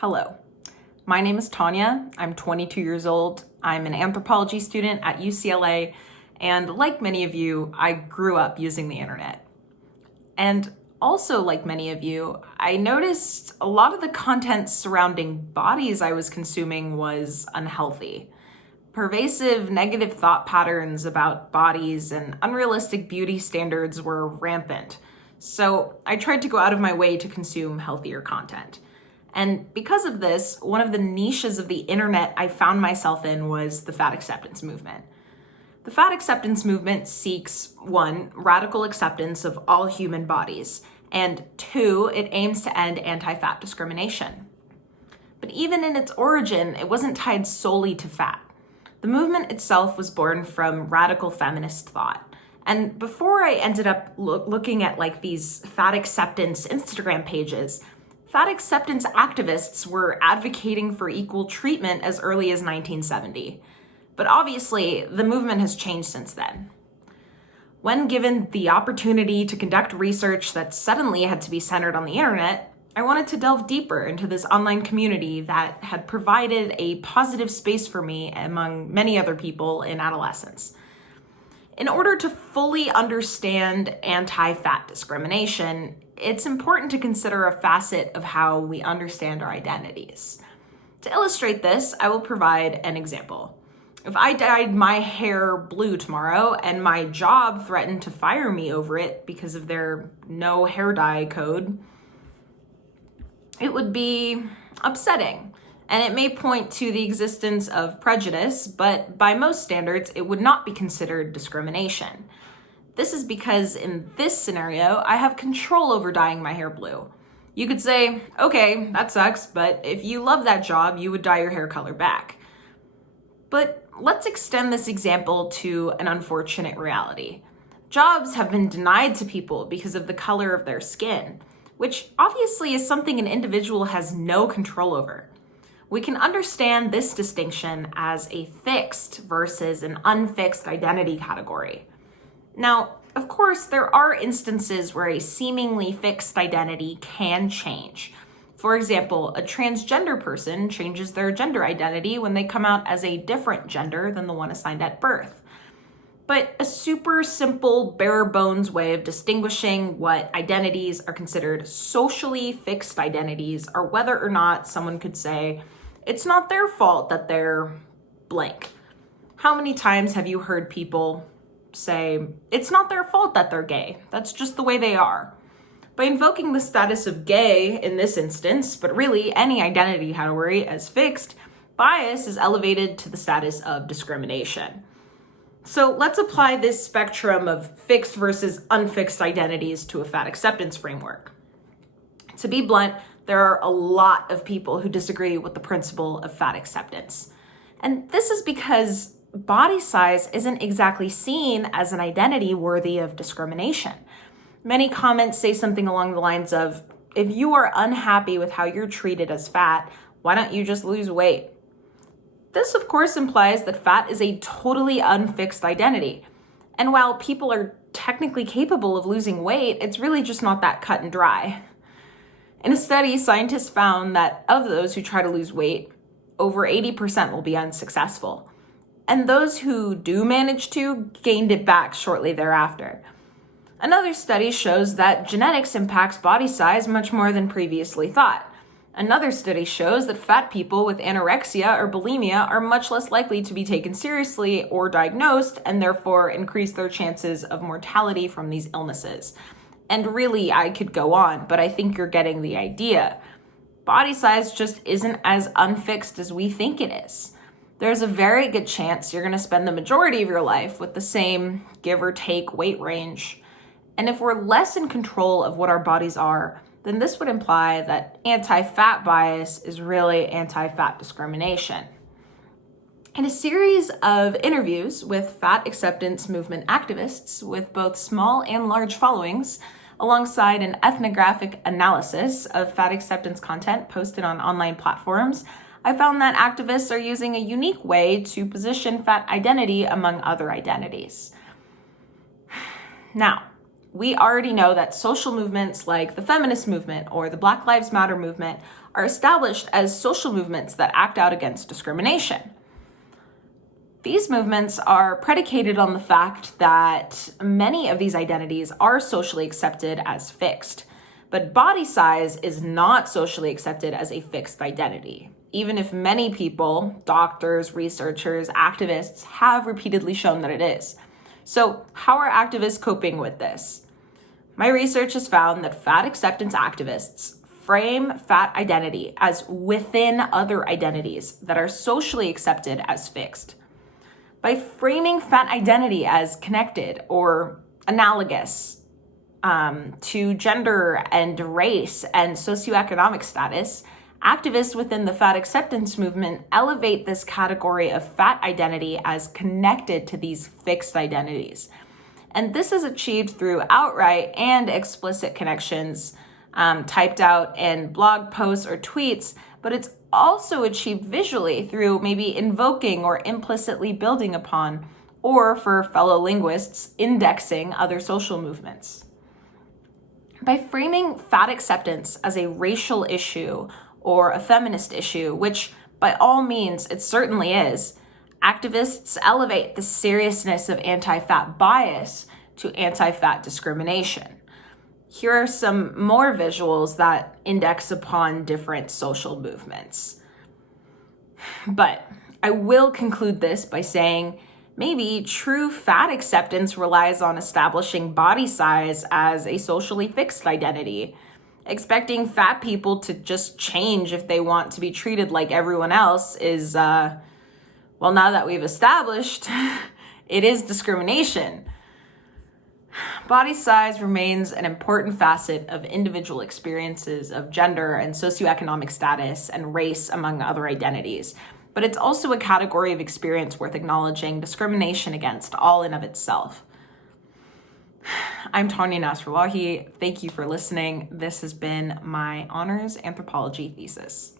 Hello, my name is Tania. I'm 22 years old. I'm an anthropology student at UCLA, and like many of you, I grew up using the internet. And also, like many of you, I noticed a lot of the content surrounding bodies I was consuming was unhealthy. Pervasive negative thought patterns about bodies and unrealistic beauty standards were rampant. So I tried to go out of my way to consume healthier content. And because of this, one of the niches of the internet I found myself in was the fat acceptance movement. The fat acceptance movement seeks, 1, radical acceptance of all human bodies, and 2, it aims to end anti-fat discrimination. But even in its origin, it wasn't tied solely to fat. The movement itself was born from radical feminist thought. And before I ended up looking at these fat acceptance Instagram pages, fat acceptance activists were advocating for equal treatment as early as 1970. But obviously, the movement has changed since then. When given the opportunity to conduct research that suddenly had to be centered on the internet, I wanted to delve deeper into this online community that had provided a positive space for me among many other people in adolescence. In order to fully understand anti-fat discrimination, it's important to consider a facet of how we understand our identities. To illustrate this, I will provide an example. If I dyed my hair blue tomorrow and my job threatened to fire me over it because of their no hair dye code, it would be upsetting. And it may point to the existence of prejudice, but by most standards, it would not be considered discrimination. This is because in this scenario, I have control over dyeing my hair blue. You could say, okay, that sucks, but if you love that job, you would dye your hair color back. But let's extend this example to an unfortunate reality. Jobs have been denied to people because of the color of their skin, which obviously is something an individual has no control over. We can understand this distinction as a fixed versus an unfixed identity category. Now, of course, there are instances where a seemingly fixed identity can change. For example, a transgender person changes their gender identity when they come out as a different gender than the one assigned at birth. But a super simple, bare bones way of distinguishing what identities are considered socially fixed identities are whether or not someone could say, it's not their fault that they're blank. How many times have you heard people say, it's not their fault that they're gay, that's just the way they are? By invoking the status of gay in this instance, but really any identity category as fixed, bias is elevated to the status of discrimination. So let's apply this spectrum of fixed versus unfixed identities to a fat acceptance framework. To be blunt, there are a lot of people who disagree with the principle of fat acceptance. And this is because body size isn't exactly seen as an identity worthy of discrimination. Many comments say something along the lines of, if you are unhappy with how you're treated as fat, why don't you just lose weight? This, of course, implies that fat is a totally unfixed identity. And while people are technically capable of losing weight, it's really just not that cut and dry. In a study, scientists found that of those who try to lose weight, over 80% will be unsuccessful. And those who do manage to gained it back shortly thereafter. Another study shows that genetics impacts body size much more than previously thought. Another study shows that fat people with anorexia or bulimia are much less likely to be taken seriously or diagnosed, and therefore increase their chances of mortality from these illnesses. And really, I could go on, but I think you're getting the idea. Body size just isn't as unfixed as we think it is. There's a very good chance you're going to spend the majority of your life with the same give or take weight range. And if we're less in control of what our bodies are, then this would imply that anti-fat bias is really anti-fat discrimination. In a series of interviews with fat acceptance movement activists with both small and large followings, alongside an ethnographic analysis of fat acceptance content posted on online platforms, I found that activists are using a unique way to position fat identity among other identities. Now, we already know that social movements like the feminist movement or the Black Lives Matter movement are established as social movements that act out against discrimination. These movements are predicated on the fact that many of these identities are socially accepted as fixed, but body size is not socially accepted as a fixed identity, even if many people, doctors, researchers, activists, have repeatedly shown that it is. So how are activists coping with this? My research has found that fat acceptance activists frame fat identity as within other identities that are socially accepted as fixed. By framing fat identity as connected or analogous to gender and race and socioeconomic status, activists within the fat acceptance movement elevate this category of fat identity as connected to these fixed identities. And this is achieved through outright and explicit connections typed out in blog posts or tweets, but it's also achieved visually through maybe invoking or implicitly building upon, or for fellow linguists, indexing other social movements. By framing fat acceptance as a racial issue or a feminist issue, which by all means it certainly is, activists elevate the seriousness of anti-fat bias to anti-fat discrimination. Here are some more visuals that index upon different social movements. But I will conclude this by saying maybe true fat acceptance relies on establishing body size as a socially fixed identity. Expecting fat people to just change if they want to be treated like everyone else is, well, now that we've established, it is discrimination. Body size remains an important facet of individual experiences of gender and socioeconomic status and race, among other identities. But it's also a category of experience worth acknowledging discrimination against all in of itself. I'm Tania Nasrollahi. Thank you for listening. This has been my honors anthropology thesis.